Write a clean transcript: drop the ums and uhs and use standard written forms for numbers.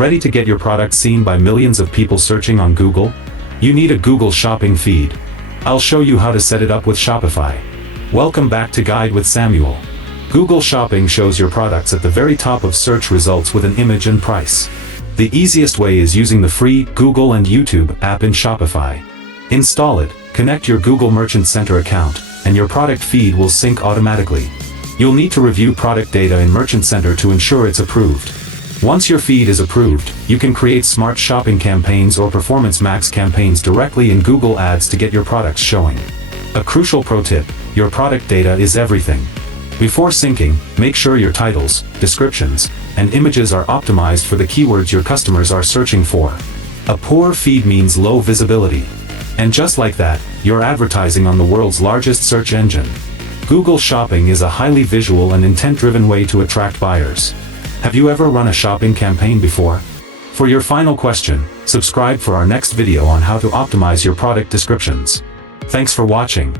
Ready to get your product seen by millions of people searching on Google? You need a Google Shopping feed. I'll show you how to set it up with Shopify. Welcome back to Guide with Samuel. Google Shopping shows your products at the very top of search results with an image and price. The easiest way is using the free Google and YouTube app in Shopify. Install it, connect your Google Merchant Center account, and your product feed will sync automatically. You'll need to review product data in Merchant Center to ensure it's approved. Once your feed is approved, you can create smart shopping campaigns or Performance Max campaigns directly in Google Ads to get your products showing. A crucial pro tip: your product data is everything. Before syncing, make sure your titles, descriptions, and images are optimized for the keywords your customers are searching for. A poor feed means low visibility. And just like that, you're advertising on the world's largest search engine. Google Shopping is a highly visual and intent-driven way to attract buyers. Have you ever run a shopping campaign before? For your final question, subscribe for our next video on how to optimize your product descriptions. Thanks for watching.